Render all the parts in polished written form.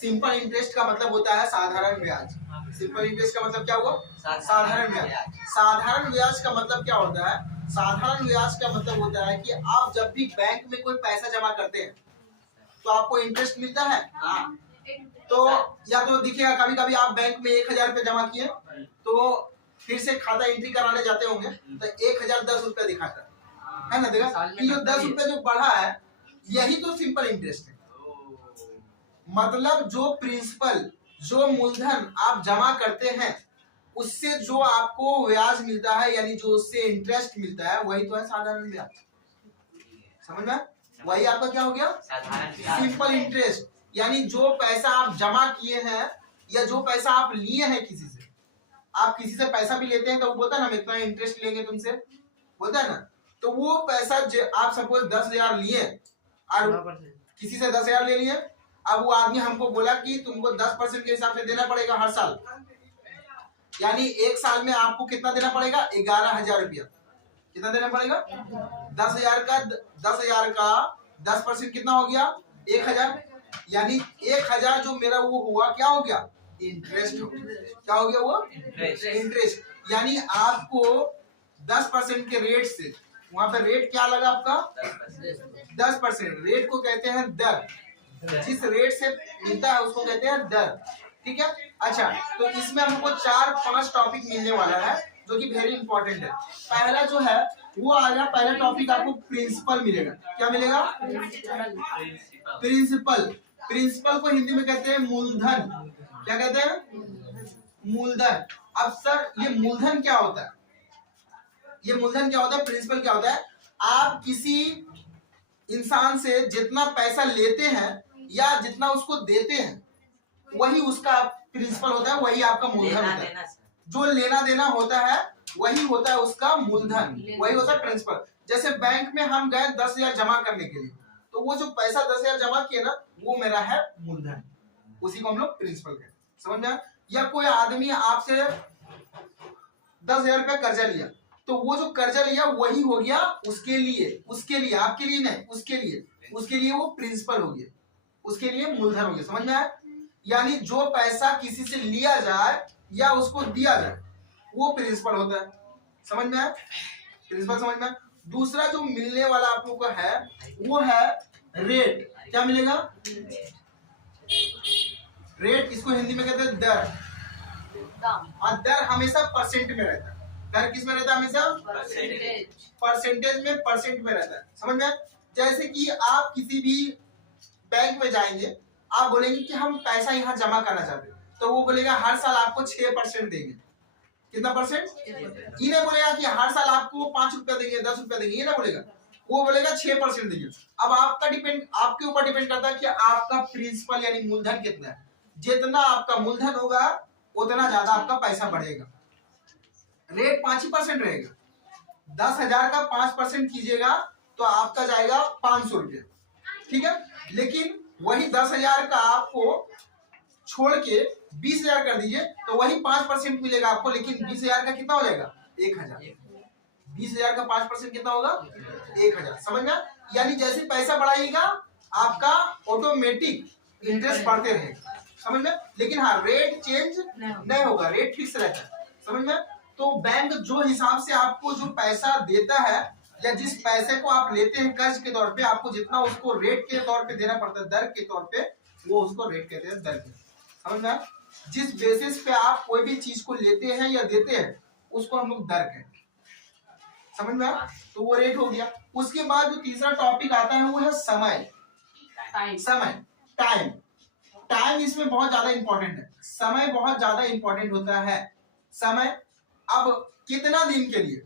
Simple interest का मतलब होता है साधारण ब्याज। सिंपल इंटरेस्ट का मतलब क्या हुआ? साधारण ब्याज। साधारण ब्याज का मतलब क्या होता है? साधारण ब्याज का मतलब होता है कि आप जब भी बैंक में कोई पैसा जमा करते हैं तो आपको इंटरेस्ट मिलता है। तो या तो दिखेगा, कभी कभी आप बैंक में 1000 रुपये जमा किए तो फिर से खाता एंट्री कराने जाते होंगे तो 1010 रुपये दिखाता है ना, देखा कि जो 10 रुपये जो बढ़ा है यही तो सिंपल इंटरेस्ट है। मतलब जो प्रिंसिपल, जो मूलधन आप जमा करते हैं उससे जो आपको ब्याज मिलता है, यानी जो उससे इंटरेस्ट मिलता है, वही तो है साधारण ब्याज। समझ में? वही आपका क्या हो गया? Simple interest. यानी जो पैसा आप जमा किए हैं या जो पैसा आप लिए हैं किसी से, आप किसी से पैसा भी लेते हैं तो वो बोलता है ना हम इतना इंटरेस्ट लेंगे तुमसे, बोलता है ना। तो वो पैसा आप सपोज 10,000 लिए और किसी से 10,000 ले लिए, अब वो आदमी हमको बोला कि तुमको 10% के हिसाब से देना पड़ेगा हर साल, यानी एक साल में आपको कितना देना पड़ेगा? 11,000 रुपया। कितना देना पड़ेगा? 10,000 का 10% कितना हो गया? 1,000। यानी 1,000 जो मेरा वो हुआ क्या हो गया? इंटरेस्ट हो गया। क्या हो गया वो? इंटरेस्ट। यानी आपको 10% के रेट से, वहां पे रेट क्या लगा आपका? 10%। रेट को कहते हैं दर। जिस रेट से मिलता है उसको कहते हैं दर। ठीक है। अच्छा, तो इसमें हमको 4-5 टॉपिक मिलने वाला है जो कि वेरी इंपॉर्टेंट है। पहला जो है वो आएगा, पहला टॉपिक आपको प्रिंसिपल मिलेगा। क्या मिलेगा? प्रिंसिपल। प्रिंसिपल को हिंदी में कहते हैं मूलधन। क्या कहते हैं? मूलधन। अब सर ये मूलधन क्या होता है? ये मूलधन क्या होता है? प्रिंसिपल क्या होता है? आप किसी इंसान से जितना पैसा लेते हैं या जितना उसको देते हैं वही उसका प्रिंसिपल होता है, वही आपका मूलधन होता है। जो लेना देना होता है वही होता है उसका मूलधन, वही होता है प्रिंसिपल। जैसे बैंक में हम गए 10,000 जमा करने के लिए, तो वो जो पैसा 10,000 जमा किए ना वो मेरा है मूलधन, उसी को हम लोग प्रिंसिपल कहते हैं। समझ में? या कोई आदमी आपसे 10,000 रुपया कर्जा लिया, तो वो जो कर्जा लिया वही हो गया उसके लिए, आपके लिए नहीं, उसके लिए वो प्रिंसिपल हो गया, उसके लिए मूलधन हो गया। समझ में आया? यानी जो पैसा किसी से लिया जाए या उसको दिया जाए वो प्रिंसिपल होता है। समझ में आया? प्रिंसिपल समझ में? दूसरा जो मिलने वाला आप लोग का है वो है रेट। क्या मिलेगा? रेट। इसको हिंदी में कहते हैं दर। और दर हमेशा परसेंट में रहता है। दर किस में रहता है? हमेशा परसेंटेज में, परसेंट में रहता है। समझ में? जैसे कि आप किसी भी बैंक में जाएंगे, आप बोलेंगे कि हम पैसा यहाँ जमा करना चाहते हैं, तो वो बोलेगा हर साल आपको 6% देंगे। कितना परसेंट? ये नहीं बोलेगा कि हर साल आपको 5 रुपया देंगे, 10 रुपया देंगे, ये ना बोलेगा। वो बोलेगा 6% देंगे। अब आपके ऊपर डिपेंड करता है कि आपका प्रिंसिपल यानी मूलधन कितना है। जितना आपका मूलधन होगा उतना ज्यादा आपका पैसा बढ़ेगा। रेट 5% रहेगा। 10,000 का 5% कीजिएगा तो आपका जाएगा 500 रुपया। ठीक है। लेकिन वही 10,000 का आपको छोड़ के 20,000 कर दीजिए तो वही 5% मिलेगा आपको, लेकिन 20,000 का कितना हो जाएगा? 1,000। 20,000 का 5% कितना होगा? 1,000। समझ में? यानी जैसे पैसा बढ़ाइएगा आपका ऑटोमेटिक इंटरेस्ट बढ़ते रहेगा। समझ में? लेकिन हाँ, रेट चेंज नहीं होगा, रेट फिक्स रहता है। समझ में? तो बैंक जो हिसाब से आपको जो पैसा देता है या जिस पैसे को आप लेते हैं कर्ज के तौर पे, आपको जितना उसको रेट के तौर पे देना पड़ता है, दर के तौर पे, वो उसको रेट कहते हैं, दर के। समझ में? जिस बेसिस पे आप कोई भी चीज को लेते हैं या देते हैं उसको हम लोग दर कहते हैं। समझ में? तो वो रेट हो गया। उसके बाद जो तीसरा टॉपिक आता है वो है समय। समय, टाइम। टाइम इसमें बहुत ज्यादा इंपॉर्टेंट है। समय बहुत ज्यादा इंपॉर्टेंट होता है। समय अब कितना दिन के लिए?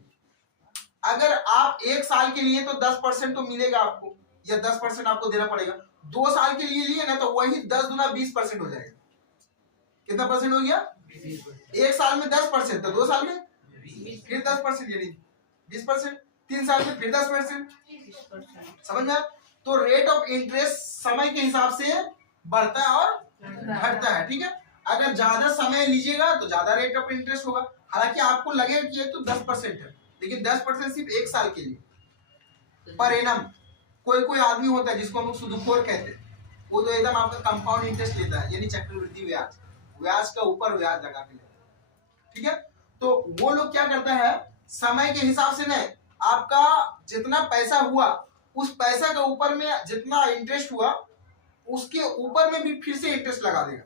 अगर आप 1 साल के लिए तो 10% तो मिलेगा आपको, या 10% आपको देना पड़ेगा। 2 साल के लिए लिए ना तो वही 10 गुना 20% हो जाएगा। कितना परसेंट हो गया? 1 साल में 10%, तो 2 साल में फिर 10%, यानी 20%। 3 साल में फिर 10%। समझ में? तो रेट ऑफ इंटरेस्ट समय के हिसाब से बढ़ता है और घटता है। ठीक है। अगर ज्यादा समय लीजिएगा तो ज्यादा रेट ऑफ इंटरेस्ट होगा। हालांकि आपको लगेगा कि ये तो 10% है, लेकिन 10% सिर्फ 1 साल के लिए पर एनम। कोई कोई आदमी होता है जिसको हम लोग सूदखोर कहते हैं, वो तो एकदम आपका कंपाउंड इंटरेस्ट लेता है, यानी चक्रवृद्धि ब्याज, ब्याज का ऊपर ब्याज लगा के लेता है। ठीक है, तो वो लोग क्या करता है, समय के हिसाब से नहीं, आपका जितना पैसा हुआ उस पैसा का ऊपर में जितना इंटरेस्ट हुआ उसके ऊपर में भी फिर से इंटरेस्ट लगा देगा,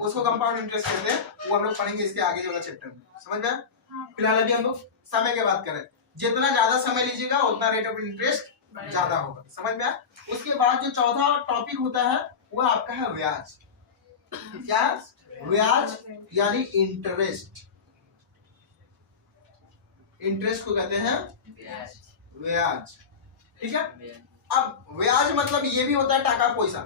उसको कंपाउंड इंटरेस्ट कहते हैं। वो हम लोग पढ़ेंगे इसके आगे वाला चैप्टर में, समझ में। फिलहाल अभी हम लोग समय की बात करें, जितना ज्यादा समय लीजिएगा उतना रेट ऑफ इंटरेस्ट ज्यादा होगा, समझ में। उसके बाद जो चौथा टॉपिक होता है वो आपका है ब्याज। क्या? ब्याज यानी इंटरेस्ट, इंटरेस्ट को कहते हैं ब्याज। ठीक है, अब ब्याज मतलब ये भी होता है टाका पैसा।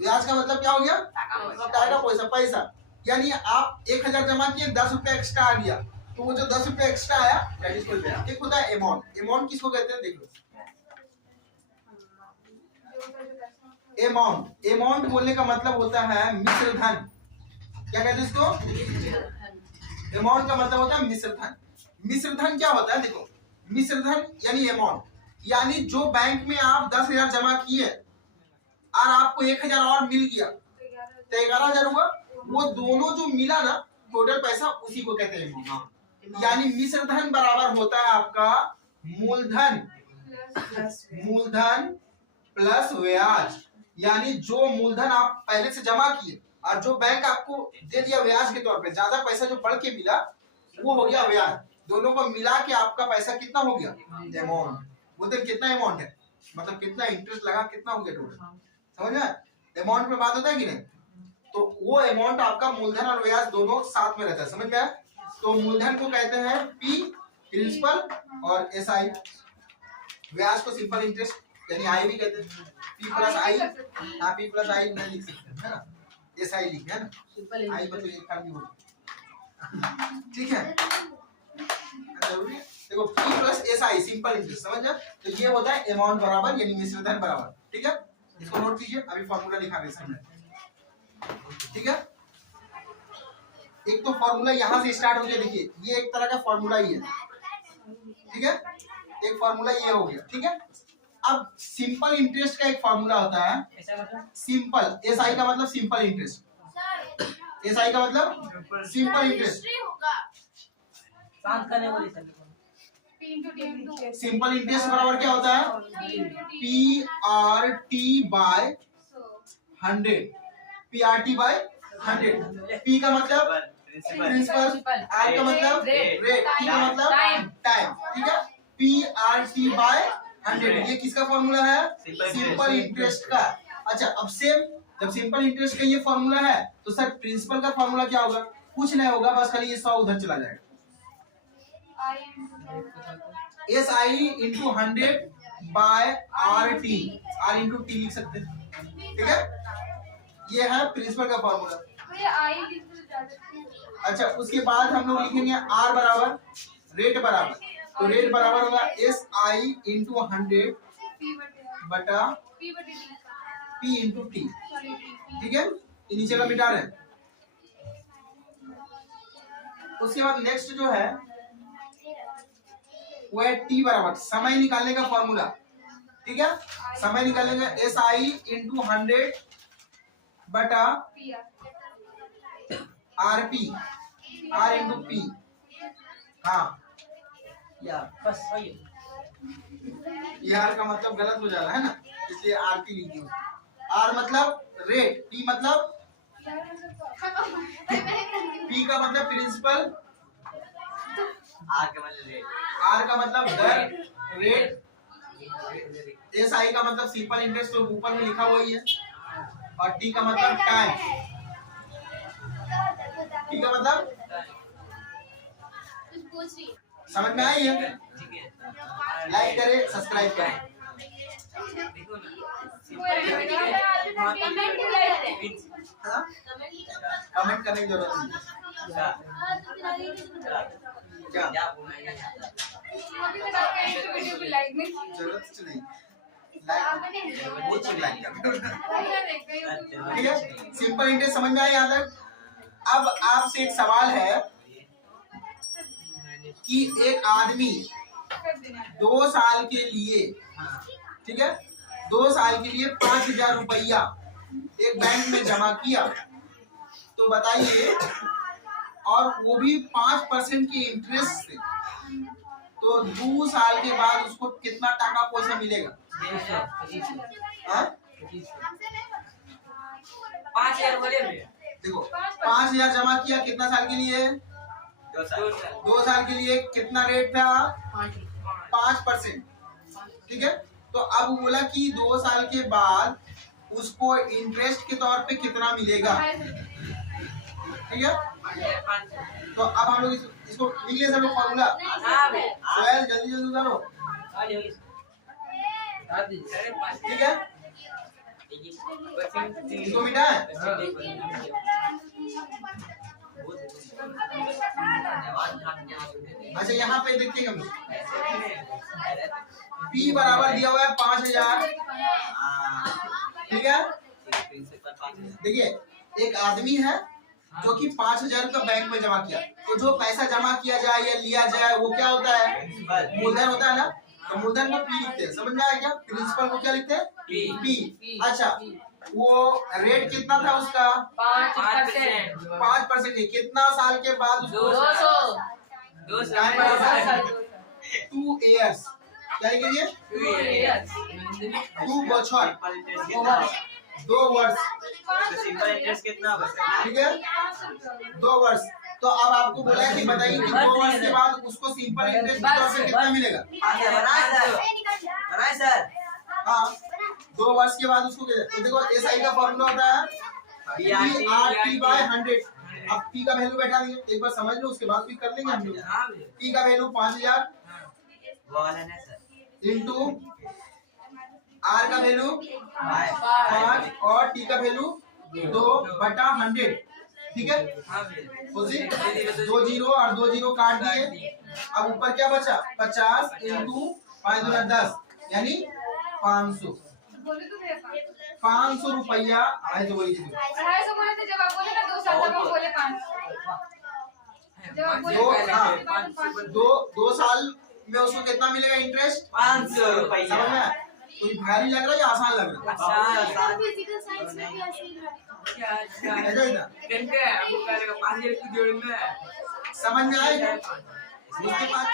ब्याज का मतलब क्या हो गया? टाका पैसा, पैसा। यानी आप 1000 जमा किए, 10 रुपए एक्स्ट्रा आ गया, तो वो जो 10 रुपए एक्स्ट्रा आया दैट इज कॉल्ड ब्याज। एक होता है अमाउंट, अमाउंट किसको कहते हैं देखो, अमाउंट, अमाउंट बोलने का मतलब होता है मिश्र धन। क्या कहते हैं इसको? अमाउंट का मतलब होता है मिश्र धन। मिश्र धन क्या होता है देखो, मिश्र धन यानी अमाउंट, यानी जो बैंक में आप 10,000 जमा किए और आपको 1,000 और मिल गया तो 11,000 हुआ, वो दोनों जो मिला ना टोटल पैसा उसी को कहते हैं अमाउंट। यानी मिश्र धन बराबर होता है आपका मूलधन, मूलधन प्लस ब्याज। यानी जो मूलधन आप पहले से जमा किए और जो बैंक आपको दे दिया ब्याज के तौर पे, ज्यादा पैसा जो बढ़ के मिला वो हो गया ब्याज। दोनों को मिला के आपका पैसा कितना हो गया? अमाउंट। बोलते कितना अमाउंट है, मतलब कितना इंटरेस्ट लगा, कितना हो गया टोटल, समझ में। अमाउंट में बात होता है कि नहीं, तो वो अमाउंट आपका मूलधन और ब्याज दोनों साथ में रहता है, समझ में आया। तो मूलधन को कहते हैं पी प्रिंसिपल और एसआई, ब्याज को सिंपल इंटरेस्ट यानी आई भी कहते हैं, पी प्लस आई। हाँ, पी प्लस आई नहीं लिख सकते है ना, एसआई लिखे है ना, आई मतलब एक काम नहीं होता। ठीक है, जरूरी है। देखो P plus SI simple interest, समझ गए। तो ये होता है अमाउंट बराबर यानी मिश्र धन बराबर। ठीक है, इसको नोट कीजिए, अभी फार्मूला लिखा रहे हैं। ठीक है, एक तो फार्मूला यहाँ से स्टार्ट हो गया, देखिए ये एक तरह का फार्मूला ही है। ठीक है, एक फार्मूला ये हो गया। ठीक है, अब सिंपल इंटरेस्ट का एक फार्मूला होता है सिंपल, SI का मतलब सिंपल इंटरेस्ट, SI का मतलब सिंपल इंटरेस्ट। सिंपल इंटरेस्ट बराबर क्या होता है? PRT by 100, PRT by 100। P का मतलब प्रिंसिपल, R का मतलब रेट, T का मतलब टाइम। ठीक है, PRT बाय 100 ये किसका फॉर्मूला है? सिंपल इंटरेस्ट का। अच्छा, अब सेम जब सिंपल इंटरेस्ट का ये फॉर्मूला है तो सर प्रिंसिपल का फॉर्मूला क्या होगा? कुछ नहीं होगा, बस खाली ये 100 उधर चला जाएगा। SI into 100 by RT, R into T लिख सकते हैं। ठीक है, ये है प्रिंसिपल का फॉर्मूला। अच्छा, उसके बाद हम लोग लिखेंगे R बराबर रेट बराबर, तो रेट बराबर होगा SI into 100 बटा P into T। ठीक है, ये नीचे का मिटा रहे हैं। उसके बाद नेक्स्ट जो है वो है T बराबर समय निकालने का फॉर्मूला। ठीक है, समय निकालने का SI into 100 बटा RP, R into P। हाँ यार, बस ये R का मतलब गलत हो जा रहा है ना, इसलिए RP लिख दिया। R मतलब रेट, P मतलब P का मतलब प्रिंसिपल, R का मतलब दर, रेट, SI का मतलब सिंपल इंटरेस्ट तो ऊपर में लिखा हुआ ही है, और T का मतलब टाइम। T का मतलब समझ में आई है? लाइक करें, सब्सक्राइब करें। कमेंट करने की जरूरत नहीं। क्या जरूरत नहीं, ठीक है। सिंपल इंटरेस्ट समझ में आया यहाँ तक? अब आपसे एक सवाल है कि एक आदमी 2 साल के लिए, ठीक है, 2 साल के लिए 5,000 रुपया एक बैंक में जमा किया, तो बताइए, और वो भी 5% की इंटरेस्ट से, तो 2 साल के बाद उसको कितना टाका पैसा मिलेगा? 5,000 बोले। देखो 5,000 जमा किया, कितना साल के लिए? 2 साल के लिए। कितना रेट था? 5%। ठीक है, तो अब बोला कि 2 साल के बाद उसको इंटरेस्ट के तौर पे कितना मिलेगा। ठीक है, तो अब हम लोग इसको लिख ले सब लोग फॉर्मूला। सोहेल जल्दी जल्दी करो। ठीक है, इसको मिटा है। अच्छा यहाँ पे देखिए हम P बराबर दिया हुआ है 5,000। ठीक है, देखिए एक आदमी है जो कि 5,000 का बैंक में जमा किया, तो जो पैसा जमा किया जाए या लिया जाए वो क्या होता है? मूलधन होता है ना, तो मूलधन को P लिखते हैं। समझ में आया क्या? प्रिंसिपल को क्या लिखते हैं? P। अच्छा, वो रेट कितना था उसका? 5%। कितना साल के बाद उसको? 2 साल। 2 years। क्या लिखेंगे? 2 बछर, 2 वर्ष। सिंपल इंटरेस्ट कितना होगा? ठीक है, 2 वर्ष। तो अब आपको बोला है कि बताइए कि 2 वर्ष के बाद उसको सिंपल इंटरेस्ट के तौर पे कितना मिलेगा? बनाए सर। हाँ, 2 वर्ष के बाद उसको तो देखो SI का फॉर्मूला होता है PRT/100। अब P का वैल्यू बैठा देंगे, एक बार समझ लो, उसके बाद भी कर लेंगे हम लोग। P का वैल्यू 5,000 इंटू R का वैल्यू 5 और T का वैल्यू 2/100। ठीक है, 2 जीरो और 2 जीरो काट दिए। अब ऊपर क्या बचा? 50 इंटू 5 दूना 10, यानी 500। 500 रुपया। 250 बोली थी। 250 बोले थे जब आप बोले ना 2 साल, तब हम बोले 500। जब आप बोले 2 साल में उसको कितना मिलेगा इंटरेस्ट? 500 रुपया। समझ में आया? कोई भारी लग रहा है या आसान लग रहा है? फिजिकल साइंस में भी ऐसे ही रहता है। ऐसा ही था। समझ में आएगा? उसके बाद